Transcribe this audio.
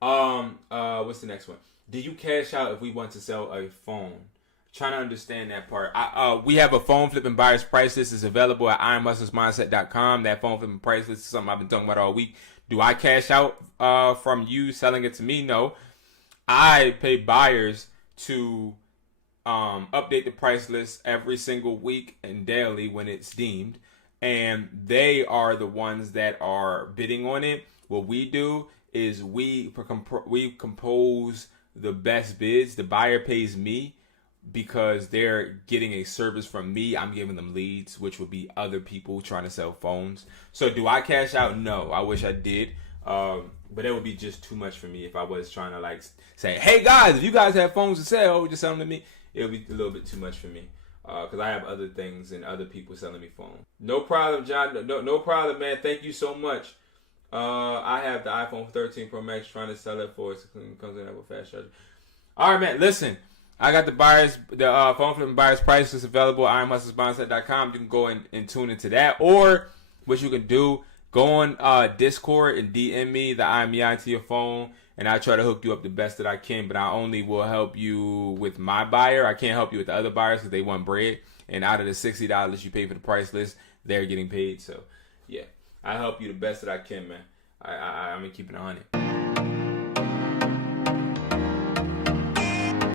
What's the next one? Do you cash out if we want to sell a phone? Trying to understand that part. We have a phone flipping buyer's price list. Is available at ironhustlersmindset.com. That phone flipping price list is something I've been talking about all week. Do I cash out from you selling it to me? No. I pay buyers to update the price list every single week and daily when it's deemed. And they are the ones that are bidding on it. What we do is we compose the best bids. The buyer pays me because they're getting a service from me. I'm giving them leads, which would be other people trying to sell phones. So do I cash out? No. I wish I did. But it would be just too much for me if I was trying to like say, hey guys, if you guys have phones to sell, just sell them to me. It would be a little bit too much for me. Because I have other things and other people selling me phones. No problem, John. No problem, man. Thank you so much. I have the iPhone 13 Pro Max trying to sell it for it. It comes in with fast charger. All right, man. Listen. I got the phone flipping buyer's price is available at ironhustlersmindset.com. You can go and tune into that. Or what you can do, go on Discord and DM me the IMEI to your phone, and I try to hook you up the best that I can. But I only will help you with my buyer. I can't help you with the other buyers because they want bread. And out of the $60 you pay for the price list, they're getting paid. So, yeah, I help you the best that I can, man. I'm going to keep it on it.